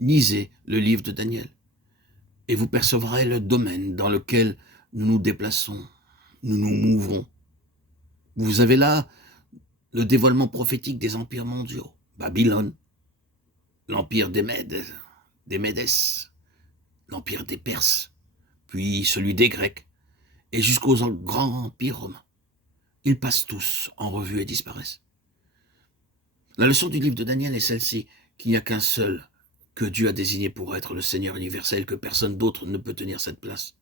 Lisez le livre de Daniel et vous percevrez le domaine dans lequel nous nous déplaçons, nous nous mouvons. Vous avez là le dévoilement prophétique des empires mondiaux. Babylone, l'empire des Médès, l'empire des Perses, puis celui des Grecs, et jusqu'aux grands empires romains. Ils passent tous en revue et disparaissent. La leçon du livre de Daniel est celle-ci, qu'il n'y a qu'un seul que Dieu a désigné pour être le Seigneur universel, que personne d'autre ne peut tenir cette place.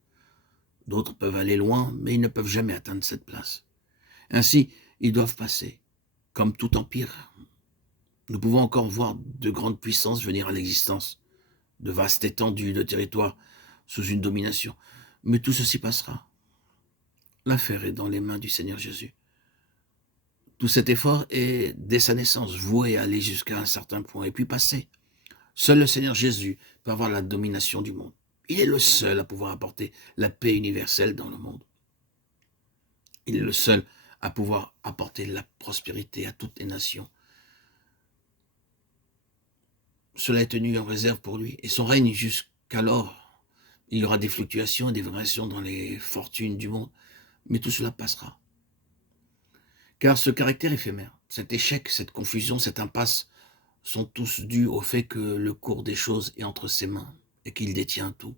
D'autres peuvent aller loin, mais ils ne peuvent jamais atteindre cette place. Ainsi, ils doivent passer, comme tout empire. Nous pouvons encore voir de grandes puissances venir à l'existence, de vastes étendues de territoire sous une domination. Mais tout ceci passera. L'affaire est dans les mains du Seigneur Jésus. Tout cet effort est, dès sa naissance, voué à aller jusqu'à un certain point et puis passer. Seul le Seigneur Jésus peut avoir la domination du monde. Il est le seul à pouvoir apporter la paix universelle dans le monde. Il est le seul à pouvoir apporter la prospérité à toutes les nations. Cela est tenu en réserve pour lui. Et son règne jusqu'alors, il y aura des fluctuations et des variations dans les fortunes du monde. Mais tout cela passera. Car ce caractère éphémère, cet échec, cette confusion, cette impasse, sont tous dus au fait que le cours des choses est entre ses mains et qu'il détient tout.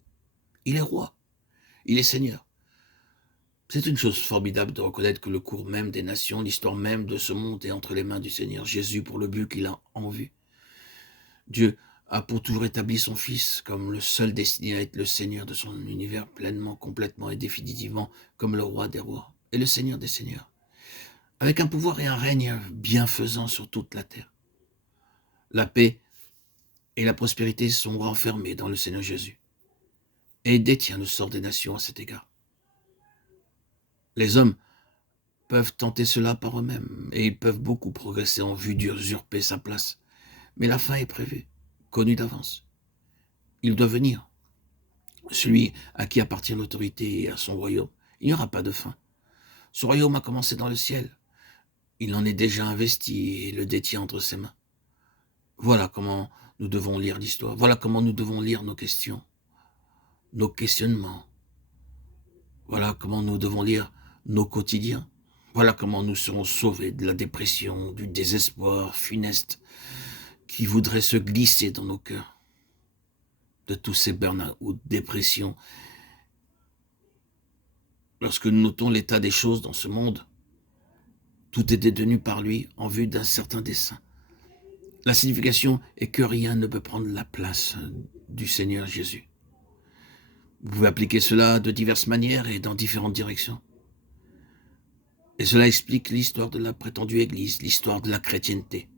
Il est roi, il est seigneur. C'est une chose formidable de reconnaître que le cours même des nations, l'histoire même de ce monde est entre les mains du Seigneur Jésus pour le but qu'il a en vue. Dieu a pour toujours établi son Fils comme le seul destiné à être le Seigneur de son univers pleinement, complètement et définitivement comme le roi des rois et le Seigneur des seigneurs, avec un pouvoir et un règne bienfaisant sur toute la terre. La paix et la prospérité sont renfermées dans le Seigneur Jésus et il détient le sort des nations à cet égard. Les hommes peuvent tenter cela par eux-mêmes et ils peuvent beaucoup progresser en vue d'usurper sa place. Mais la fin est prévue, connue d'avance. Il doit venir, celui à qui appartient l'autorité et à son royaume. Il n'y aura pas de fin. Ce royaume a commencé dans le ciel. Il en est déjà investi et le détient entre ses mains. Voilà comment nous devons lire l'histoire. Voilà comment nous devons lire nos questions, nos questionnements. Voilà comment nous devons lire nos quotidiens. Voilà comment nous serons sauvés de la dépression, du désespoir funeste qui voudrait se glisser dans nos cœurs, de tous ces burn-out ou dépressions. Lorsque nous notons l'état des choses dans ce monde, tout est détenu par lui en vue d'un certain dessein. La signification est que rien ne peut prendre la place du Seigneur Jésus. Vous pouvez appliquer cela de diverses manières et dans différentes directions. Et cela explique l'histoire de la prétendue Église, l'histoire de la chrétienté.